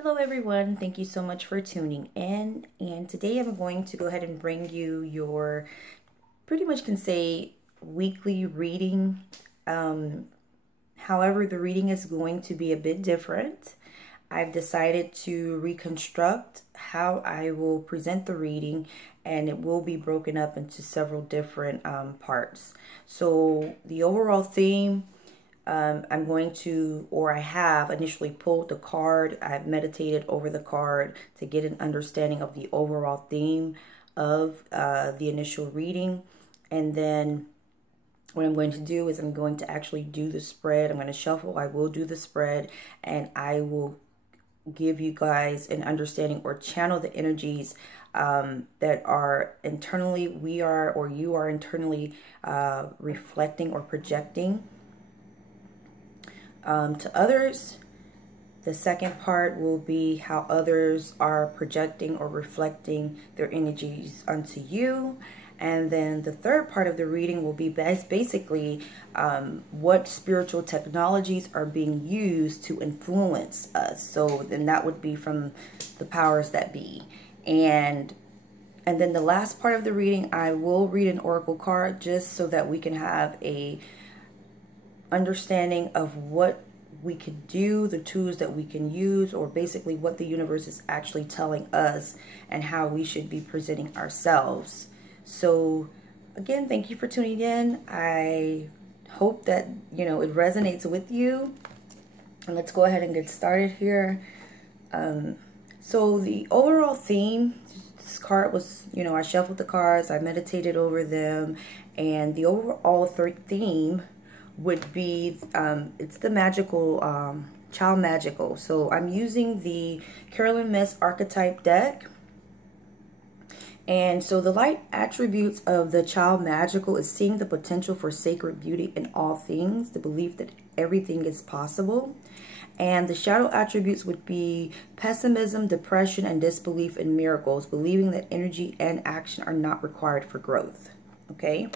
Hello everyone, thank you so much for tuning in, and today I'm going to go ahead and bring you your pretty much can say weekly reading. However, the reading is going to be a bit different. I've decided to reconstruct how I will present the reading, and it will be broken up into several different parts. So the overall theme, I'm going to, or I have initially pulled the card. I've meditated over the card to get an understanding of the overall theme of the initial reading. And then what I'm going to do is I'm going to actually do the spread. I'm going to shuffle. I will do the spread, and I will give you guys an understanding or channel the energies that are internally, we are, or you are internally reflecting or projecting to others. The second part will be how others are projecting or reflecting their energies onto you. And then the third part of the reading will be basically what spiritual technologies are being used to influence us. So then that would be from the powers that be. And then the last part of the reading, I will read an oracle card just so that we can have a understanding of what we could do, the tools that we can use, or basically what the universe is actually telling us and how we should be presenting ourselves. So again, thank you for tuning in. I hope that it resonates with you, and let's go ahead and get started here. So the overall theme, this card was, I shuffled the cards, I meditated over them, and the overall theme would be, it's the magical, child magical. So I'm using the Carolyn Myss archetype deck. And so the light attributes of the child magical is seeing the potential for sacred beauty in all things, the belief that everything is possible. And the shadow attributes would be pessimism, depression, and disbelief in miracles, believing that energy and action are not required for growth. Okay,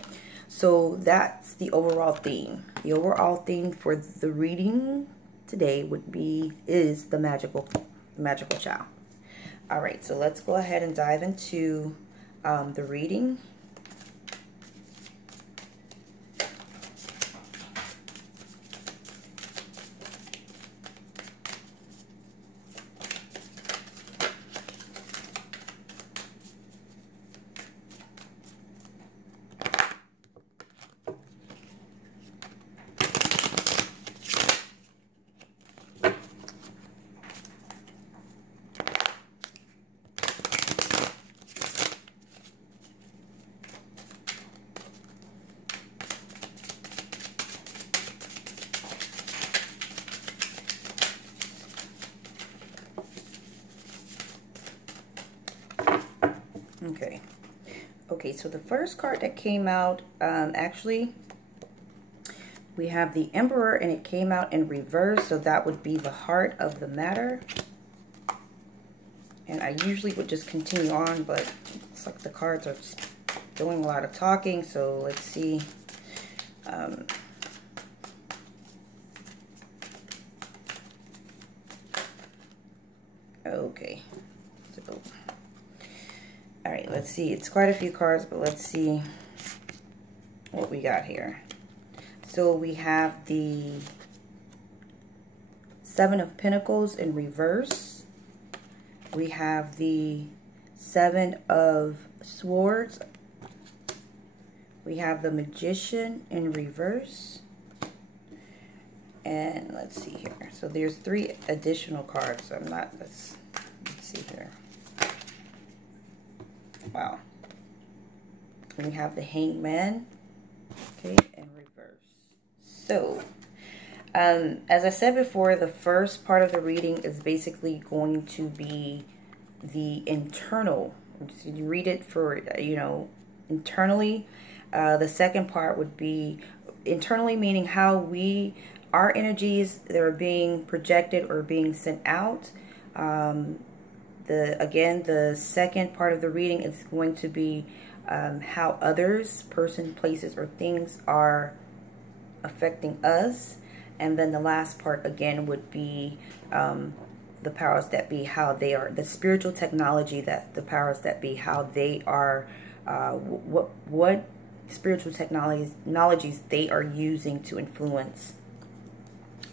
so that's the overall theme. The overall theme for the reading today is the magical child. All right, so let's go ahead and dive into the reading. Okay, so the first card that came out, actually, we have the Emperor, and it came out in reverse, so that would be the heart of the matter. And I usually would just continue on, but it's like the cards are just doing a lot of talking, so let's see. Okay, so all right, let's see. It's quite a few cards, but let's see what we got here. So we have the Seven of Pentacles in reverse. We have the Seven of Swords. We have the Magician in reverse. And let's see here. So there's 3 additional cards. So let's see here. Wow. And we have the Hangman, okay, in reverse. So, as I said before, the first part of the reading is basically going to be the internal. So you read it for, internally. The second part would be internally, meaning how our energies that are being projected or being sent out. Again, the second part of the reading is going to be how others, person, places, or things are affecting us. And then the last part, again, would be the powers that be, how they are, the spiritual technology that the powers that be, how they are, what spiritual technologies they are using to influence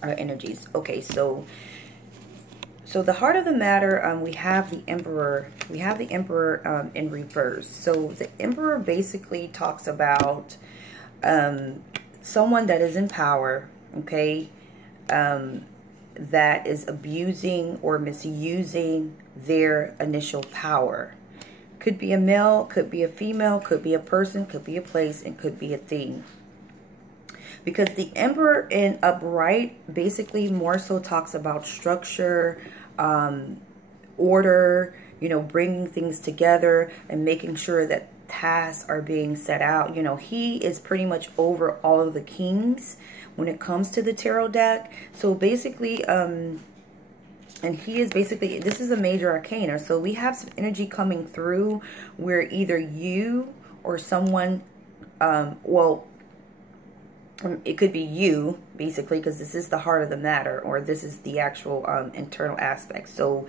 our energies. Okay, so the heart of the matter, we have the Emperor. We have the Emperor in reverse. So the Emperor basically talks about someone that is in power, okay, that is abusing or misusing their initial power. Could be a male, could be a female, could be a person, could be a place, and could be a thing. Because the Emperor in upright basically more so talks about structure, order, you know, bringing things together and making sure that tasks are being set out. You know, he is pretty much over all of the kings when it comes to the tarot deck. So basically, and he is basically, this is a major arcana. So we have some energy coming through where either you or someone, well, it could be you, basically, because this is the heart of the matter, or this is the actual internal aspect. So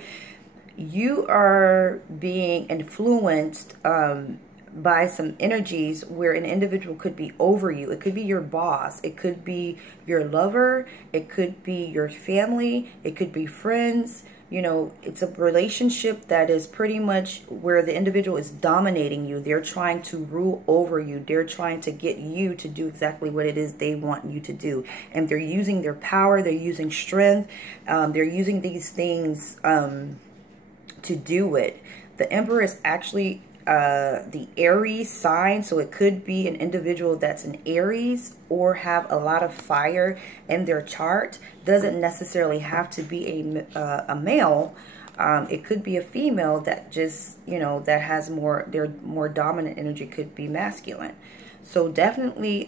you are being influenced by some energies where an individual could be over you. It could be your boss. It could be your lover. It could be your family. It could be friends. You know, it's a relationship that is pretty much where the individual is dominating you. They're trying to rule over you. They're trying to get you to do exactly what it is they want you to do. And they're using their power. They're using strength. They're using these things to do it. The Emperor is actually the Aries sign, so it could be an individual that's an Aries or have a lot of fire in their chart. Doesn't necessarily have to be a male. It could be a female that just, you know, that has more, their more dominant energy could be masculine. So definitely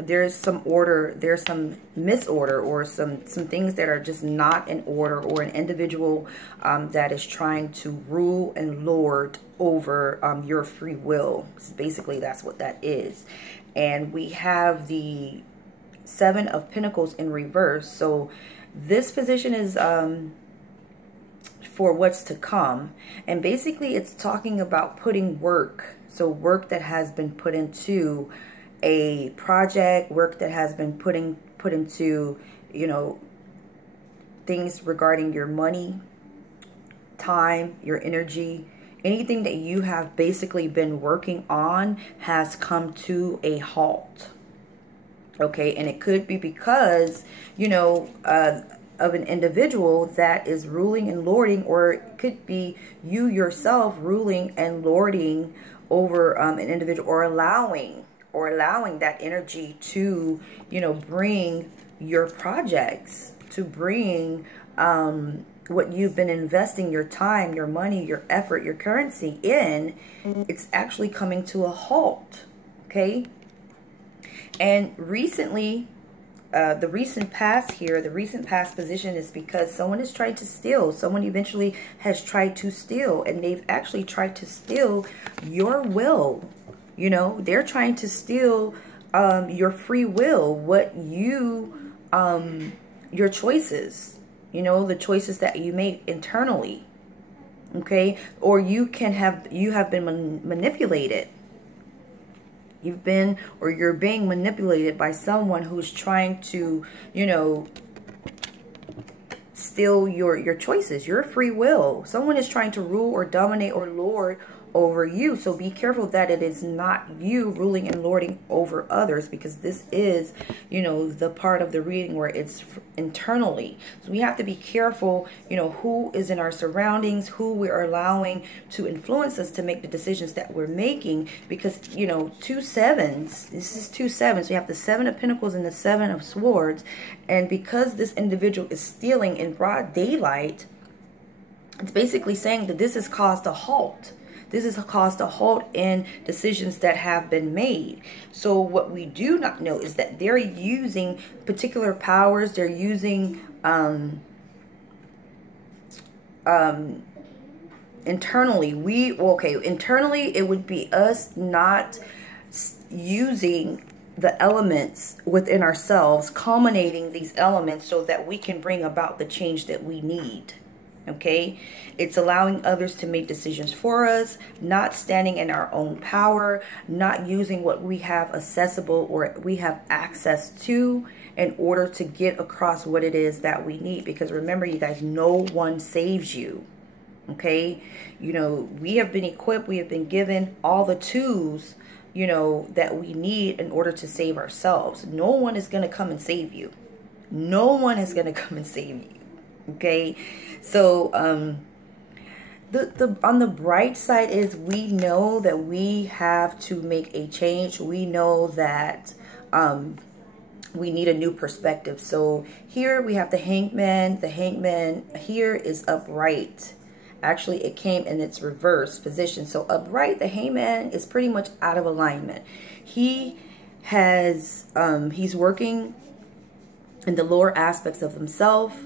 there's some order, there's some misorder, or some things that are just not in order, or an individual that is trying to rule and lord over your free will. So basically, that's what that is. And we have the Seven of Pentacles in reverse. So this position is for what's to come. And basically, it's talking about putting work. So work that has been put into a project, work that has been put into, you know, things regarding your money, time, your energy. Anything that you have basically been working on has come to a halt. Okay, and it could be because, you know, of an individual that is ruling and lording, or it could be you yourself ruling and lording over an individual, or allowing that energy to, you know, bring your projects, to bring what you've been investing your time, your money, your effort, your currency in. It's actually coming to a halt. Okay. And recently, the recent past here, the recent past position is because someone has tried to steal. Someone eventually has tried to steal, and they've actually tried to steal your will. You know, they're trying to steal your free will, what you, your choices, you know, the choices that you make internally. Okay. Or you have been manipulated. You've been, or you're being manipulated by someone who's trying to, you know, steal your choices, your free will. Someone is trying to rule or dominate or lord over you. So be careful that it is not you ruling and lording over others, because this is, you know, the part of the reading where it's internally. So we have to be careful, you know, who is in our surroundings, who we are allowing to influence us to make the decisions that we're making, because, you know, 2 sevens, this is 2 sevens. We have the 7 of Pentacles and the 7 of Swords. And because this individual is stealing in broad daylight, it's basically saying that this has caused a halt. This has caused a halt in decisions that have been made. So what we do not know is that they're using particular powers. They're using internally. Internally it would be us not using the elements within ourselves, culminating these elements so that we can bring about the change that we need. Okay, it's allowing others to make decisions for us, not standing in our own power, not using what we have accessible or we have access to in order to get across what it is that we need. Because remember, you guys, no one saves you. Okay, you know, we have been equipped, we have been given all the tools, you know, that we need in order to save ourselves. No one is going to come and save you. No one is going to come and save you. Okay, so the on the bright side is we know that we have to make a change. We know that we need a new perspective. So here we have the hangman. The hangman here is upright. Actually, it came in its reverse position. So upright, the hangman is pretty much out of alignment. He has he's working in the lower aspects of himself.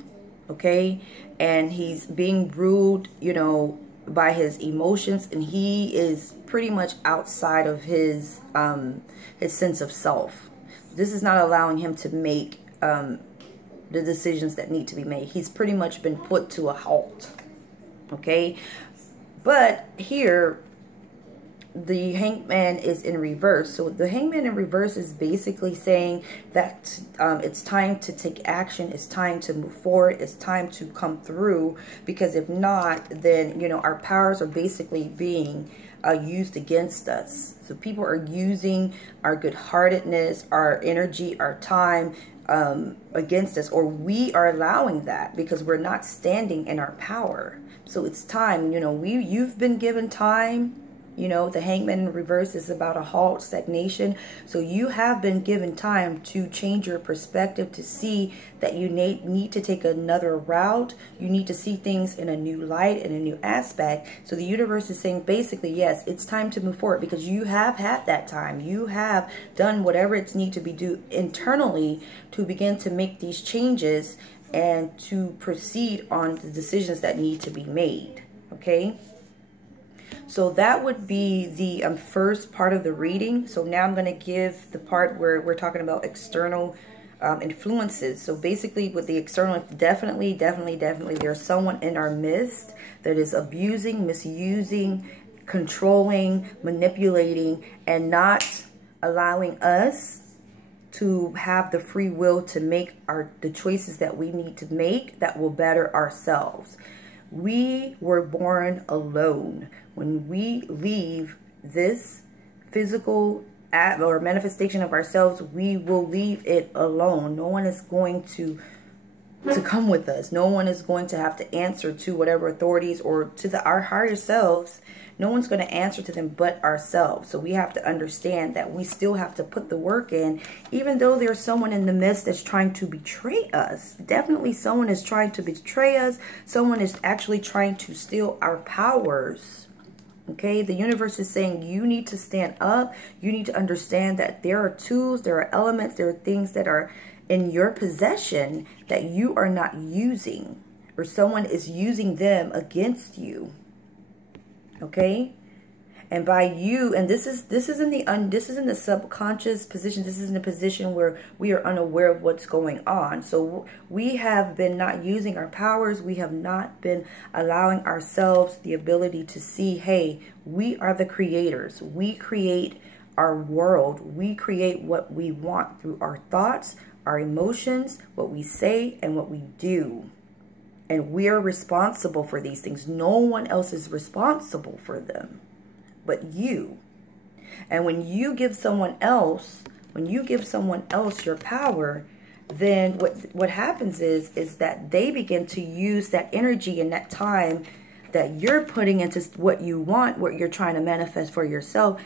Okay, and he's being ruled, you know, by his emotions, and he is pretty much outside of his sense of self. This is not allowing him to make the decisions that need to be made. He's pretty much been put to a halt. Okay, but here the hangman is in reverse. So the hangman in reverse is basically saying that it's time to take action. It's time to move forward. It's time to come through, because if not, then, you know, our powers are basically being used against us. So people are using our good-heartedness, our energy, our time against us, or we are allowing that because we're not standing in our power. So it's time, you know, you've been given time. You know, the hangman in reverse is about a halt, stagnation. So you have been given time to change your perspective, to see that you need to take another route. You need to see things in a new light, in a new aspect. So the universe is saying basically, yes, it's time to move forward, because you have had that time. You have done whatever it's need to be do internally to begin to make these changes and to proceed on the decisions that need to be made. Okay. So that would be the first part of the reading. So now I'm going to give the part where we're talking about external influences. So basically with the external, definitely there's someone in our midst that is abusing, misusing, controlling, manipulating, and not allowing us to have the free will to make the choices that we need to make that will better ourselves. We were born alone. When we leave this physical or manifestation of ourselves, we will leave it alone. No one is going to come with us. No one is going to have to answer to whatever authorities or to our higher selves. No one's going to answer to them but ourselves. So we have to understand that we still have to put the work in, even though there's someone in the midst that's trying to betray us. Definitely someone is trying to betray us. Someone is actually trying to steal our powers. Okay, the universe is saying you need to stand up. You need to understand that there are tools, there are elements, there are things that are in your possession that you are not using, or someone is using them against you. Okay, and by you, and this is in the subconscious position. This is in a position where we are unaware of what's going on. So we have been not using our powers. We have not been allowing ourselves the ability to see, hey, we are the creators. We create our world. We create what we want through our thoughts, our emotions, what we say, and what we do. And we are responsible for these things. No one else is responsible for them but you. And when you give someone else your power, then what happens is that they begin to use that energy and that time that you're putting into what you want, what you're trying to manifest for yourself.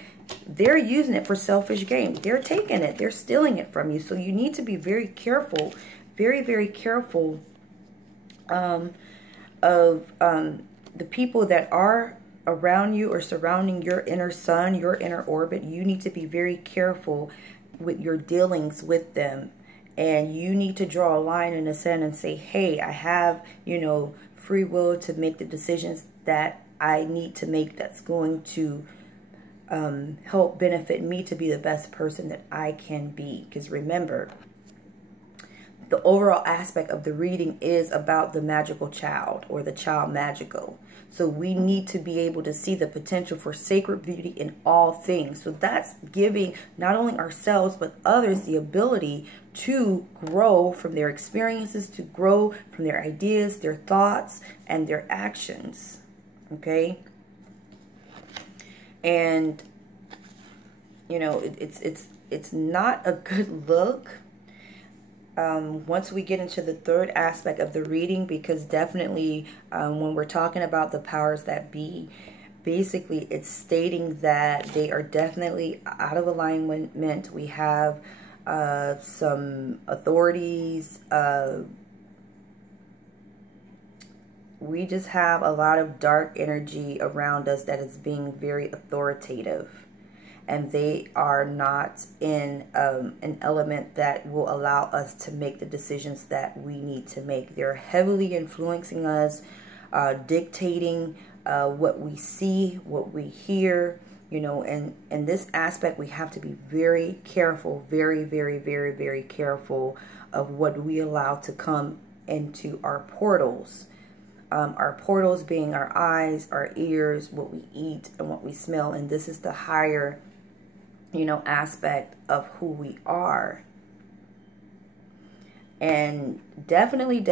They're using it for selfish gain. They're taking it. They're stealing it from you. So you need to be very careful, very careful of the people that are around you or surrounding your inner sun, your inner orbit. You need to be very careful with your dealings with them. And you need to draw a line in the sand and say, hey, I have, you know, free will to make the decisions that I need to make that's going to help benefit me to be the best person that I can be. Because remember, the overall aspect of the reading is about the magical child, or the child magical. So we need to be able to see the potential for sacred beauty in all things. So that's giving not only ourselves but others the ability to grow from their experiences, to grow from their ideas, their thoughts, and their actions. Okay? And you know, it's not a good look once we get into the third aspect of the reading, because definitely when we're talking about the powers that be, basically it's stating that they are definitely out of alignment. We have some authorities. We just have a lot of dark energy around us that is being very authoritative. And they are not in an element that will allow us to make the decisions that we need to make. They're heavily influencing us, dictating what we see, what we hear, you know, and in this aspect, we have to be very careful, very, very, very, very careful of what we allow to come into our portals. Our portals being our eyes, our ears, what we eat, and what we smell. And this is the higher, you know, aspect of who we are. And definitely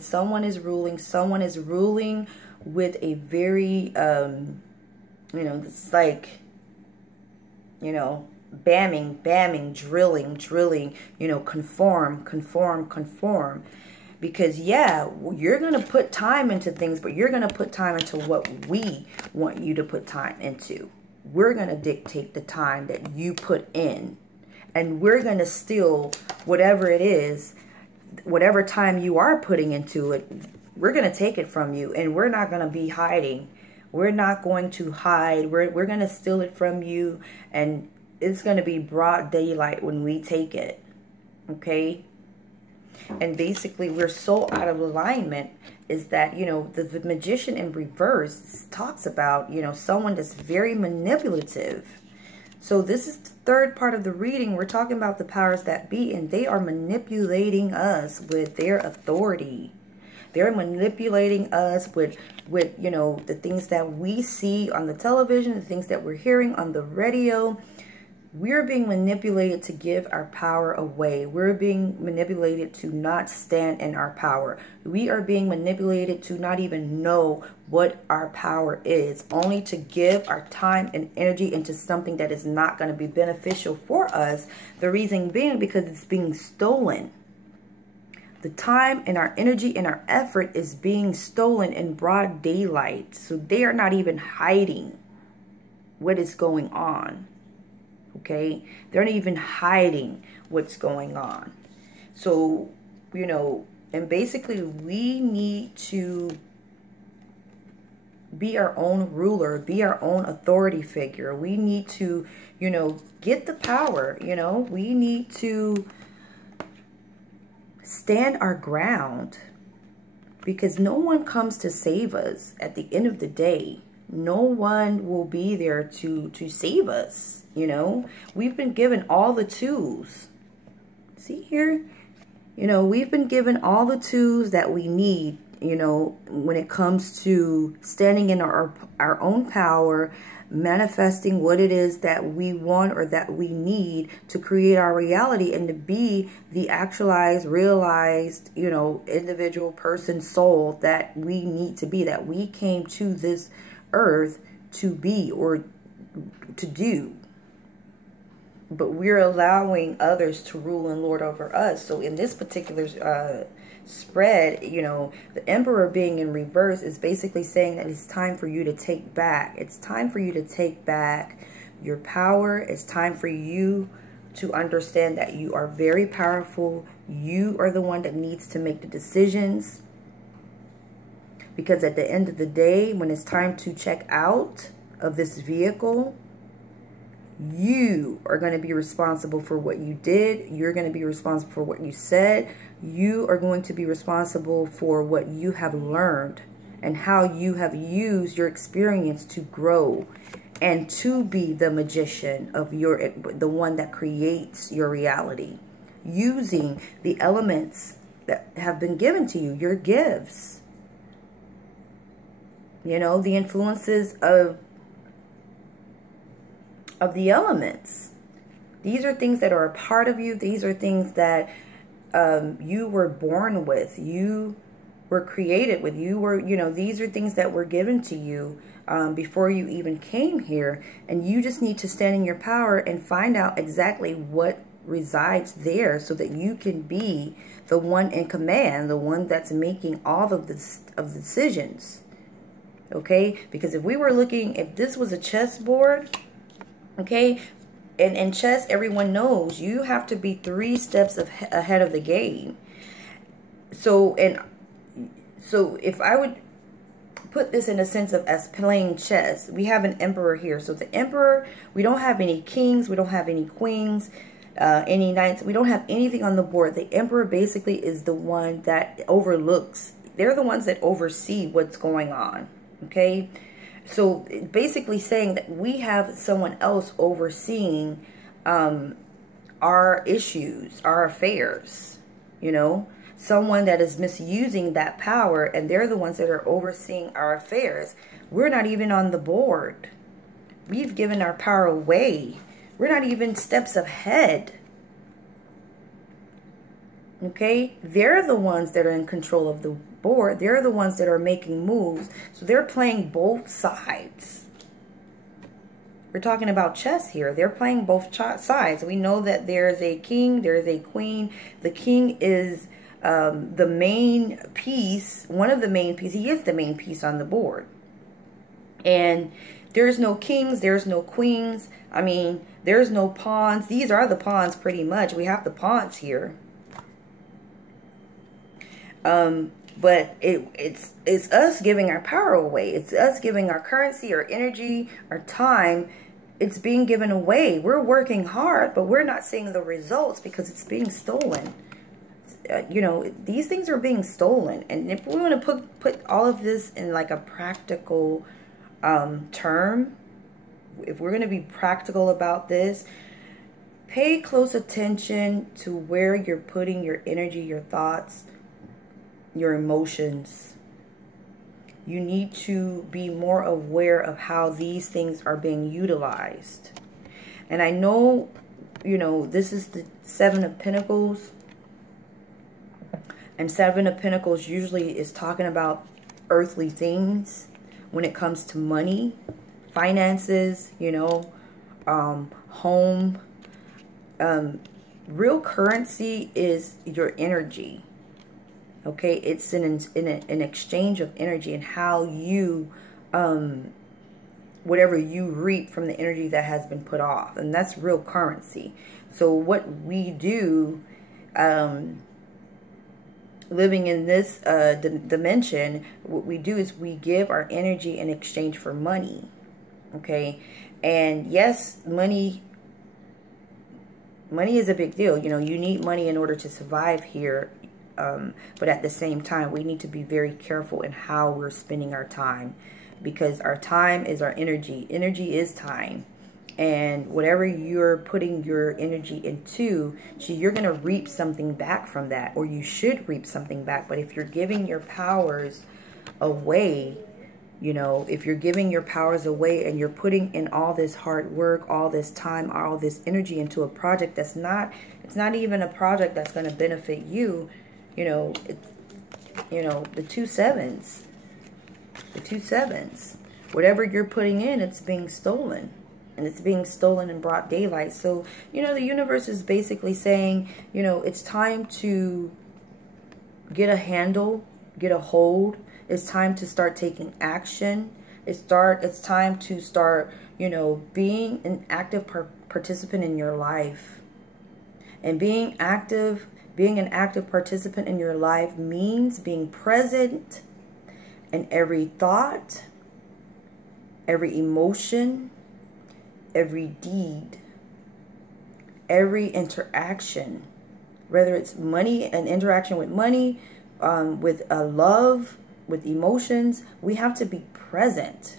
someone is ruling with a very you know, it's like, you know, bamming, drilling, you know, conform. Because yeah, you're going to put time into things, but you're going to put time into what we want you to put time into. We're going to dictate the time that you put in. And we're going to steal whatever it is, whatever time you are putting into it, we're going to take it from you. And we're not going to be hiding. We're not going to hide. We're going to steal it from you. And it's going to be broad daylight when we take it. Okay? And basically, we're so out of alignment is that, you know, the magician in reverse talks about, you know, someone that's very manipulative. So this is the third part of the reading. We're talking about the powers that be, and they are manipulating us with their authority. They're manipulating us with, you know, the things that we see on the television, the things that we're hearing on the radio. We're being manipulated to give our power away. We're being manipulated to not stand in our power. We are being manipulated to not even know what our power is, only to give our time and energy into something that is not going to be beneficial for us. The reason being because it's being stolen. The time and our energy and our effort is being stolen in broad daylight. So they are not even hiding what is going on. Okay, they're not even hiding what's going on. So, you know, and basically we need to be our own ruler, be our own authority figure. We need to, you know, get the power, you know, we need to stand our ground, because no one comes to save us at the end of the day. No one will be there to save us. You know, we've been given all the tools. See here? You know, we've been given all the tools that we need, you know, when it comes to standing in our own power, manifesting what it is that we want or that we need to create our reality and to be the actualized, realized, you know, individual person, soul that we need to be, that we came to this earth to be or to do. But we're allowing others to rule and lord over us. So in this particular spread, you know, the Emperor being in reverse is basically saying that it's time for you to take back. It's time for you to take back your power. It's time for you to understand that you are very powerful. You are the one that needs to make the decisions. Because at the end of the day, when it's time to check out of this vehicle, you are going to be responsible for what you did. You're going to be responsible for what you said. You are going to be responsible for what you have learned and how you have used your experience to grow and to be the magician of the one that creates your reality, using the elements that have been given to you, your gifts, you know, the influences of the elements. These are things that are a part of you. These are things that you were born with, you were created with, you were, you know, these are things that were given to you before you even came here. And you just need to stand in your power and find out exactly what resides there so that you can be the one in command, the one that's making all of the decisions. Okay? Because if we were looking, if this was a chessboard, okay, and in chess, everyone knows you have to be 3 steps ahead of the game. So if I would put this in a sense of as playing chess, we have an emperor here. So the emperor, we don't have any kings, we don't have any queens, any knights, we don't have anything on the board. The emperor basically is the one that overlooks. They're the ones that oversee what's going on. Okay. So basically saying that we have someone else overseeing our issues, our affairs, you know, someone that is misusing that power, and they're the ones that are overseeing our affairs. We're not even on the board. We've given our power away. We're not even steps ahead. Okay, they're the ones that are in control of the board. They're the ones that are making moves. So they're playing both sides. We're talking about chess here. They're playing both sides. We know that there's a king, there's a queen. The king is the main piece, one of the main pieces. He is the main piece on the board. And there's no kings, there's no queens. I mean, there's no pawns. These are the pawns pretty much. We have the pawns here. But it's us giving our power away. It's us giving our currency, our energy, our time. It's being given away. We're working hard, but we're not seeing the results because it's being stolen. You know, these things are being stolen. And if we want to put all of this in like a practical term, if we're going to be practical about this, pay close attention to where you're putting your energy, your thoughts, your emotions. You need to be more aware of how these things are being utilized. And I know, you know, this is the 7 of Pentacles. And 7 of Pentacles usually is talking about earthly things when it comes to money, finances, you know, home. Real currency is your energy. Okay, it's an exchange of energy and how you, whatever you reap from the energy that has been put off. And that's real currency. So what we do, living in this dimension, what we do is we give our energy in exchange for money. Okay, and yes, money is a big deal. You know, you need money in order to survive here. But at the same time, we need to be very careful in how we're spending our time, because our time is our energy. Energy is time. And whatever you're putting your energy into, you're going to reap something back from that, or you should reap something back. But if you're giving your powers away, you know, if you're giving your powers away and you're putting in all this hard work, all this time, all this energy into a project that's not, it's not even a project that's going to benefit you. You know, the 2 7s. The 2 7s. Whatever you're putting in, it's being stolen. And it's being stolen in broad daylight. So, you know, the universe is basically saying, you know, it's time to get a handle, get a hold. It's time to start taking action. It's time to start, you know, being an active participant in your life. And being an active participant in your life means being present in every thought, every emotion, every deed, every interaction, whether it's money, an interaction with money, with love, with emotions. We have to be present.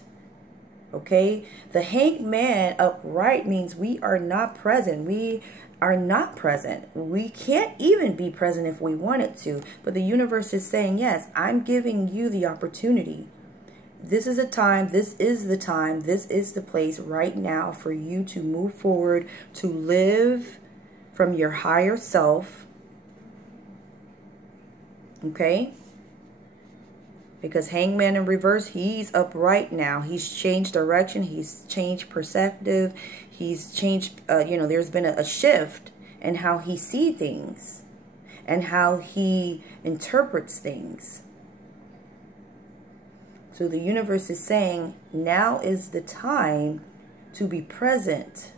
Okay, the Hanged Man upright means we are not present. We are not present. We can't even be present if we wanted to. But the universe is saying, yes, I'm giving you the opportunity. This is a time, this is the time, this is the place right now for you to move forward, to live from your higher self. Okay? Because Hangman in reverse, he's upright now. He's changed direction. He's changed perspective. He's changed, there's been a shift in how he sees things and how he interprets things. So the universe is saying, now is the time to be present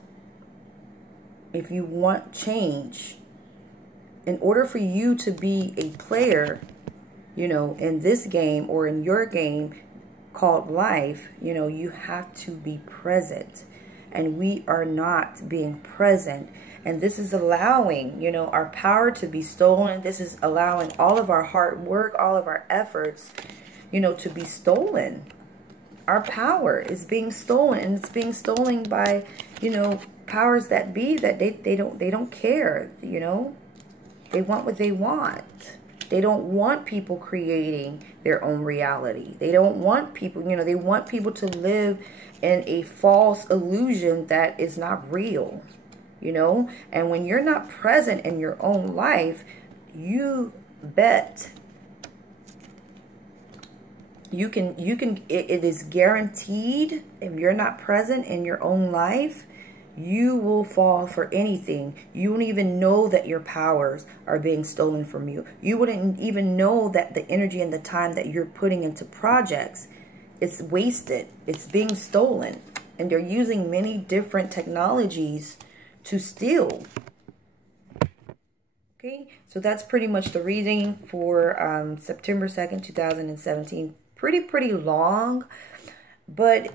if you want change. In order for you to be a player, in this game or in your game called life, you have to be present. And we are not being present. And this is allowing, our power to be stolen. This is allowing all of our hard work, all of our efforts, to be stolen. Our power is being stolen, and it's being stolen by, powers that be, that they don't care, They want what they want. They don't want people creating their own reality. They don't want people, they want people to live in a false illusion that is not real, And when you're not present in your own life, you bet it is guaranteed, if you're not present in your own life, you will fall for anything. You won't even know that your powers are being stolen from you. You wouldn't even know that the energy and the time that you're putting into projects, it's wasted. It's being stolen. And they're using many different technologies to steal. Okay, so that's pretty much the reading for September 2nd, 2017. Pretty long, but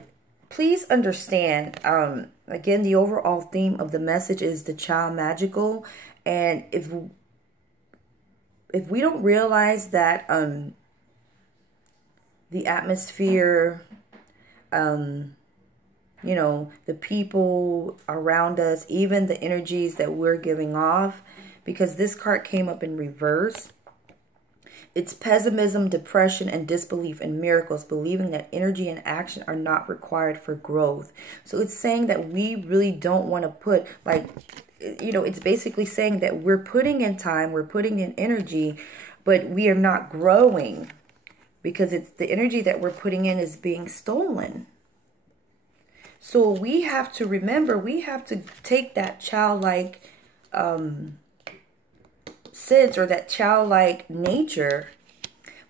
please understand, again, the overall theme of the message is the child magical. And if we don't realize that the atmosphere, the people around us, even the energies that we're giving off, because this card came up in reverse. It's pessimism, depression, and disbelief in miracles, believing that energy and action are not required for growth. So it's saying that we really don't want to put, it's basically saying that we're putting in time, we're putting in energy, but we are not growing because it's the energy that we're putting in is being stolen. So we have to remember, we have to take that childlike sense or that childlike nature.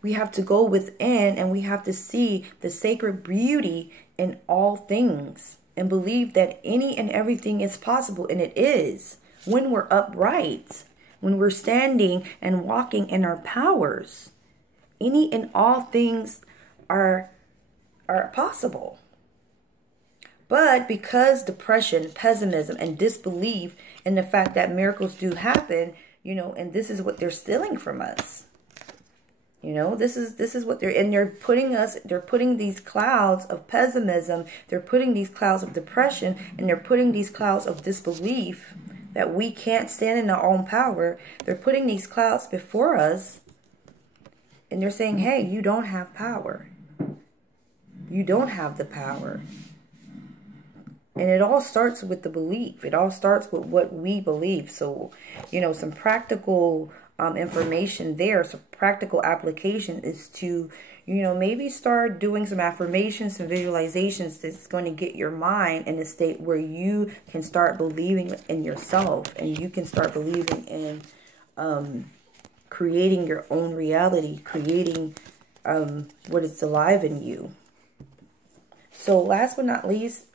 We have to go within and we have to see the sacred beauty in all things and believe that any and everything is possible. And it is when we're upright, when we're standing and walking in our powers. Any and all things are possible. But because depression, pessimism, and disbelief in the fact that miracles do happen, and this is what they're stealing from us. This is what they're putting these clouds of pessimism, they're putting these clouds of depression, and they're putting these clouds of disbelief that we can't stand in our own power. They're putting these clouds before us, and they're saying, hey, you don't have power. You don't have the power. And it all starts with the belief. It all starts with what we believe. So, some practical information there, some practical application is to, maybe start doing some affirmations, some visualizations that's going to get your mind in a state where you can start believing in yourself and you can start believing in creating your own reality, creating what is alive in you. So last but not least,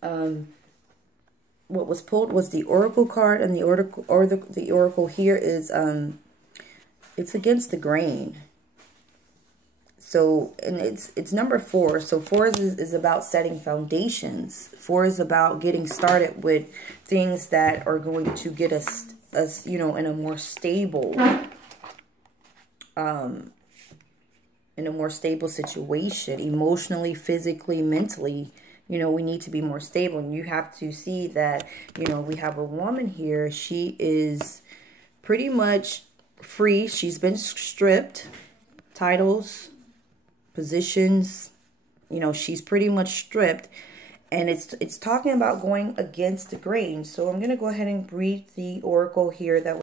what was pulled was the oracle card, and the oracle here is it's against the grain. So, and it's number 4. So 4 is about setting foundations. 4 is about getting started with things that are going to get us in a more stable in a more stable situation, emotionally, physically, mentally. You know, we need to be more stable. And you have to see that, you know, we have a woman here. She is pretty much free. She's been stripped. Titles, positions, you know, she's pretty much stripped. And it's talking about going against the grain. So I'm going to go ahead and read the oracle here that